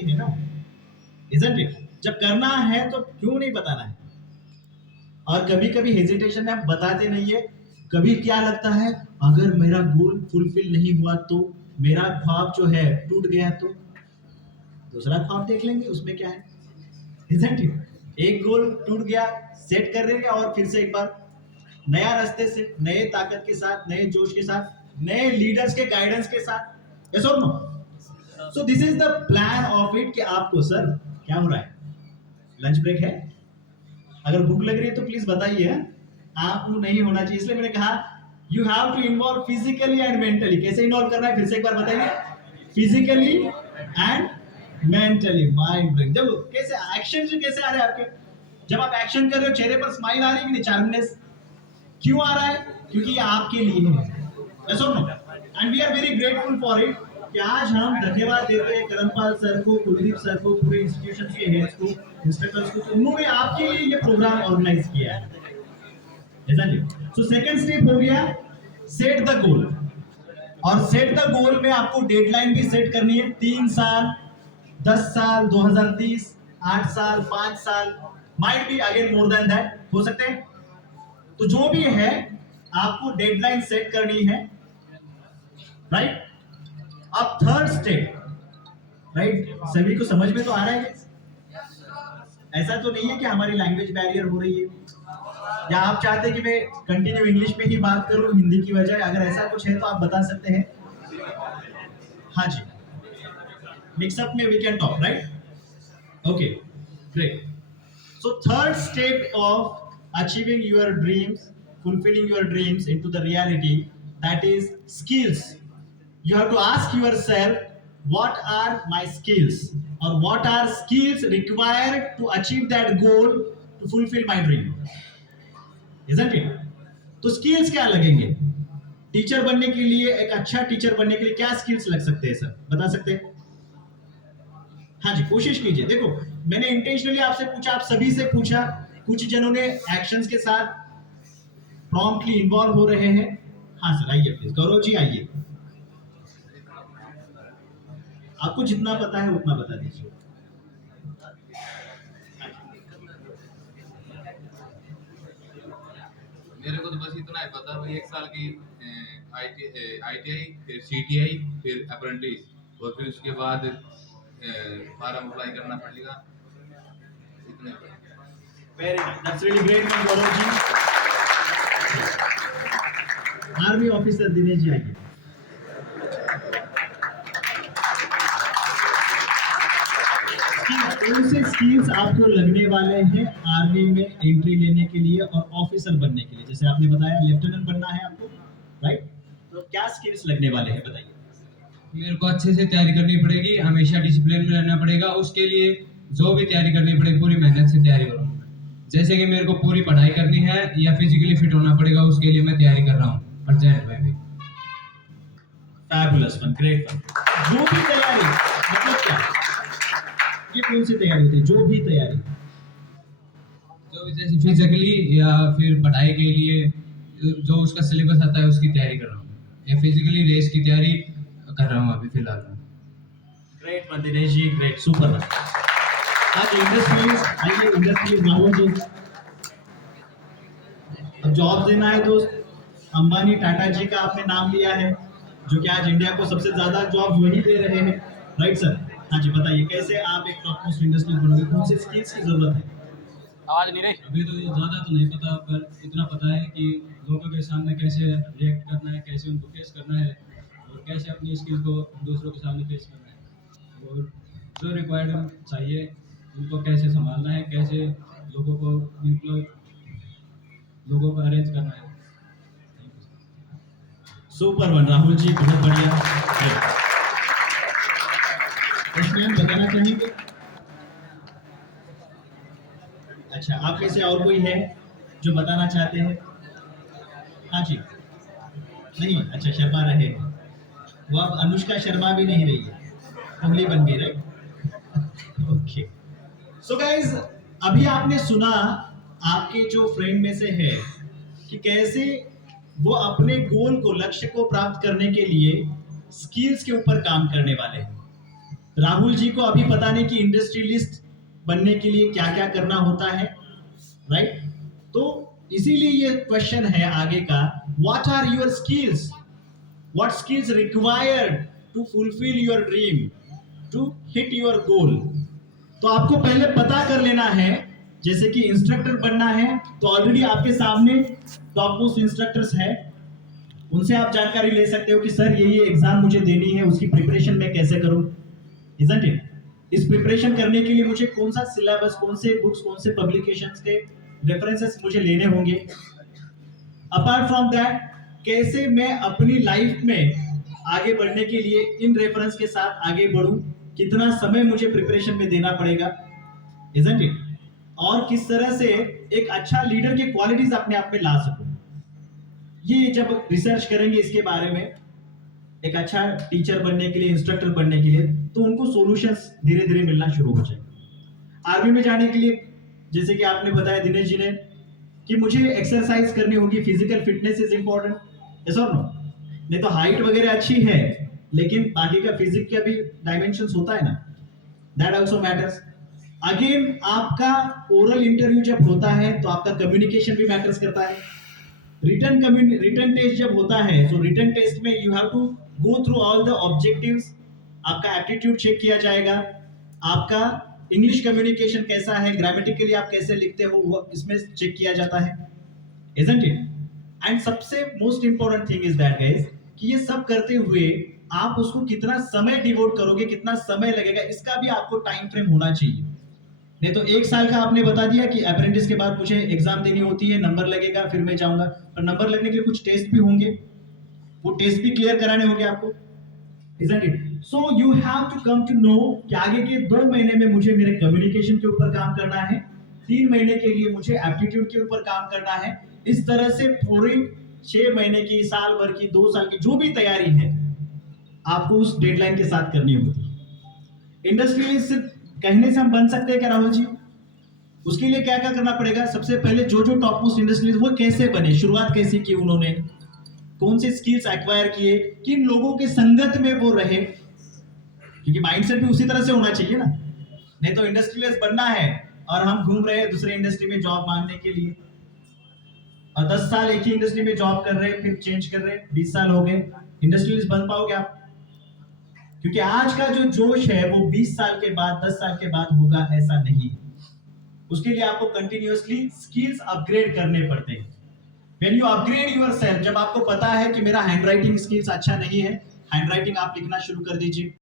है ना, isn't it? जब करना है तो क्यों नहीं बताना है? और कभी कभी हेजिटेशन में हम बताते नहीं है। कभी क्या लगता है, अगर मेरा गोल फुलफिल नहीं हुआ तो, मेरा ख्वाब जो है टूट गया तो दूसरा ख्वाब देख लेंगे, उसमें क्या है, isn't it? एक गोल टूट गया, सेट कर देंगे और फिर से एक बार नया रास्ते से, नए ताकत के साथ, नए जोश के साथ, नए लीडर्स के गाइडेंस के साथ, यस और no? So this is the plan of it कि आपको सर क्या हो रहा है, लंच ब्रेक है, अगर भूख लग रही है तो प्लीज बताइए। आपको नहीं होना चाहिए, इसलिए मैंने कहा you have to involve physically and mentally. कैसे इन्वॉल्व करना है फिर से एक बार बताइए, physically and mentally. Mind break जब कैसे एक्शन जो कैसे आ रहे हैं आपके, जब आप एक्शन कर रहे हो चेहरे पर स्माइल आ रही है कि नहीं, चार्मनेस क्यों आ रहा है, क्योंकि ये आपके लिए है, यस और no? And we are very grateful for it कि आज हम धन्यवाद देते हैं करमपाल सर को, कुलदीप सर को, पूरे इंस्टीट्यूशन के हेड्स को, इंस्ट्रक्टर्स को, उन्होंने आपके लिए ये प्रोग्राम ऑर्गेनाइज किया है, सो सेकंड स्टेप हो गया सेट द गोल। और सेट द गोल में आपको डेडलाइन भी सेट करनी है, 3 साल, 10 साल, 2030, 8 साल, 5 साल, might be again more than that, हो सकते हैं। तो जो भी है आपको डेडलाइन सेट करनी है, राइट? अब थर्ड स्टेप, राइट, सभी को समझ में तो आ रहा है? ऐसा तो नहीं है कि हमारी लैंग्वेज बैरियर हो रही है, या आप चाहते हैं कि मैं कंटिन्यू इंग्लिश में ही बात करूं हिंदी की बजाय? अगर ऐसा कुछ है तो आप बता सकते हैं। हाँ जी, मिक्सअप में we can talk, right? Okay, great. So third step of achieving your dreams, fulfilling your dreams into the reality, that is skills. You have to ask yourself, what are my skills, or what are skills required to achieve that goal, to fulfill my dream, isn't it? तो skills क्या लगेंगे? Teacher बनने के लिए, एक अच्छा teacher बनने के लिए क्या स्किल्स लग सकते हैं सर, बता सकते हैं? हाँ जी, कोशिश कीजिए। देखो, मैंने इंटेंशनली आपसे पूछा, आप सभी से पूछा, कुछ जनों ने एक्शंस के साथ प्रॉम्प्टली इन्वॉल्व हो रहे हैं। हाँ सर, आइए प्लीज, गौरव जी आइए। आपको जितना पता है उतना बता दीजिए। मेरे को तो बस इतना ही पता भाई, 1 साल की ITI, फिर CTI, फिर अप्रेंटिस, और फिर उसके बाद फार्म अप्लाई करना पड़ेगा, इतने। Very nice, that's really great Gaurav ji. Army officer Dinesh ji आइए। कौन से स्किल्स आपको लगने वाले हैं आर्मी में एंट्री लेने के लिए और ऑफिसर बनने के लिए? जैसे आपने बताया लेफ्टिनेंट बनना है आपको, राइट? तो क्या स्किल्स लगने वाले हैं बताइए। मेरे को अच्छे से तैयारी करनी पड़ेगी, हमेशा डिसिप्लिन में रहना पड़ेगा। उसके लिए जो भी तैयारी करनी पड़ेगी पूरी मेहनत से तैयारी करूँगा। जैसे कि मेरे को पूरी पढ़ाई करनी है या फिजिकली फिट होना पड़ेगा, उसके लिए मैं तैयारी कर रहा हूँ प्रेजेंट में भी। Fabulous one, great one. जो भी तैयारी मतलब क्या, ये कौन सी तैयारी होती है? जो भी तैयारी, जो भी जैसे फिजिकली या फिर पढ़ाई के लिए जो उसका सिलेबस आता है उसकी तैयारी कर रहा हूँ, या फिजिकली रेस की तैयारी कर रहा हूँ अभी फिलहाल में। Great one Dinesh ji, great, super one. आज इंडस्ट्रीज आइए, इंडस्ट्रीज राहुल जी। अब जॉब देना है दोस्त, अंबानी टाटा जी का आपने नाम लिया है, जो कि आज इंडिया को सबसे ज्यादा जॉब वही दे रहे हैं, राइट सर? हाँ जी, बताइए कैसे आप एक टॉप मोस्ट इंडस्ट्री बनोगे, कौन से स्किल्स की जरूरत है? आवाज नहीं रही। अभी तो ज़्यादा तो नहीं पता, पर इतना पता है कि लोगों के सामने कैसे रिएक्ट करना है, कैसे उनको फेस करना है, और कैसे अपनी स्किल को दूसरों के सामने फेस करना है, और जो रिक्वायर्ड चाहिए उनको कैसे संभालना है, कैसे लोगों को लोगों को अरेंज करना है। सुपर वन राहुल जी, बहुत बढ़िया। इसमें बताना चाहेंगे? अच्छा, आप में से और कोई है जो बताना चाहते हैं? हाँ जी, नहीं, अच्छा शर्मा रहे हैं वो, अब अनुष्का शर्मा भी नहीं रही है, कोहली बन गई, राइट? ओके, सो गाइज, अभी आपने सुना आपके जो फ्रेंड में से है कि कैसे वो अपने गोल को, लक्ष्य को प्राप्त करने के लिए स्किल्स के ऊपर काम करने वाले हैं, राहुल जी को अभी पता नहीं कि इंडस्ट्रियलिस्ट बनने के लिए क्या क्या करना होता है, राइट? तो इसीलिए ये क्वेश्चन है आगे का, what are your skills, what skills required to fulfil your dream, to hit your goal. तो आपको पहले पता कर लेना है, जैसे कि इंस्ट्रक्टर बनना है तो ऑलरेडी आपके सामने टॉप मोस्ट इंस्ट्रक्टर्स है, उनसे आप जानकारी ले सकते हो कि सर ये एग्जाम मुझे देनी है, उसकी प्रिपरेशन मैं कैसे करूं, इजंट इट? इस प्रिपरेशन करने के लिए मुझे कौन सा सिलेबस, कौन से बुक्स, कौन से पब्लिकेशंस के रेफरेंसेस मुझे लेने होंगे। अपार्ट फ्रॉम दैट, कैसे मैं अपनी लाइफ में आगे बढ़ने के लिए इन रेफरेंस के साथ आगे बढ़ूं, कितना समय मुझे प्रिपरेशन में देना पड़ेगा, इजंट इट? और किस तरह से एक अच्छा लीडर की क्वालिटीज अपने आप में ला सकूं। ये जब रिसर्च करेंगे इसके बारे में, एक अच्छा टीचर बनने के लिए, इंस्ट्रक्टर बनने के लिए, तो उनको सॉल्यूशंस धीरे धीरे मिलना शुरू हो जाएगा। आर्मी में जाने के लिए, जैसे कि आपने बताया दिनेश जी ने, कि मुझे एक्सरसाइज करनी होगी, physical fitness is important, yes और नो? नहीं तो हाइट वगैरह अच्छी है, लेकिन बाकी का फिजिक का भी डायमेंशंस होता है ना, दैट आल्सो मैटर्स। अगेन, आपका ओरल इंटरव्यू जब होता है तो आपका कम्युनिकेशन भी मैटर्स करता है। रिटन टेस्ट जब होता है, तो रिटन टेस्ट में you have to go through all the objectives, आपका एप्टीट्यूड चेक किया जाएगा, आपका इंग्लिश कम्युनिकेशन कैसा है, ग्रामेटिकली आप कैसे लिखते हो, वो इसमें चेक किया जाता है, इजंट इट? एंड सबसे most important thing is that guys, कि ये सब करते हुए आप उसको कितना समय डिवोट करोगे, कितना समय लगेगा, इसका भी आपको टाइम फ्रेम होना चाहिए। नहीं तो एक साल का आपने बता दिया कि अप्रेंटिस के बाद मुझे एग्जाम देनी होती है, नंबर लगेगा, फिर मैं जाऊंगा, और नंबर लगने के लिए कुछ टेस्ट भी होंगे, वो टेस्ट भी क्लियर कराने होंगे आपको, isn't it? So you have to come to know कि आगे के 2 महीने में मुझे मेरे कम्युनिकेशन के ऊपर काम करना है, 3 महीने के लिए मुझे एप्टीट्यूड के ऊपर काम करना है। इस तरह से पूरी 6 महीने की, साल भर की, 2 साल की जो भी तैयारी है, आपको उस डेडलाइन के साथ करनी होगी। इंडस्ट्री सिर्फ कहने से हम बन सकते हैं क्या राहुल जी? उसके लिए क्या क्या करना पड़ेगा? सबसे पहले जो टॉप मोस्ट इंडस्ट्रीज वो कैसे बने, शुरुआत कैसे की उन्होंने, कौन से स्किल्स एक्वायर किए, किन लोगों के संगत में वो रहे, क्योंकि माइंडसेट भी उसी तरह से होना चाहिए ना। नहीं तो इंडस्ट्रियलिस्ट बनना है और हम घूम रहे हैं दूसरे इंडस्ट्री में जॉब मांगने के लिए, और 10 साल एक ही इंडस्ट्री में जॉब कर रहे हैं, फिर चेंज कर रहे हैं, 20 साल हो गए, इंडस्ट्रियलिस्ट बन पाओगे आप? क्योंकि आज का जो जोश है वो 20 साल के बाद, 10 साल के बाद होगा, ऐसा नहीं। उसके लिए आपको कंटिन्यूअसली स्किल्स अपग्रेड करने पड़ते हैं। When you upgrade yourself, जब आपको पता है कि मेरा हैंडराइटिंग स्किल्स अच्छा नहीं है, हैंडराइटिंग आप लिखना शुरू कर दीजिए।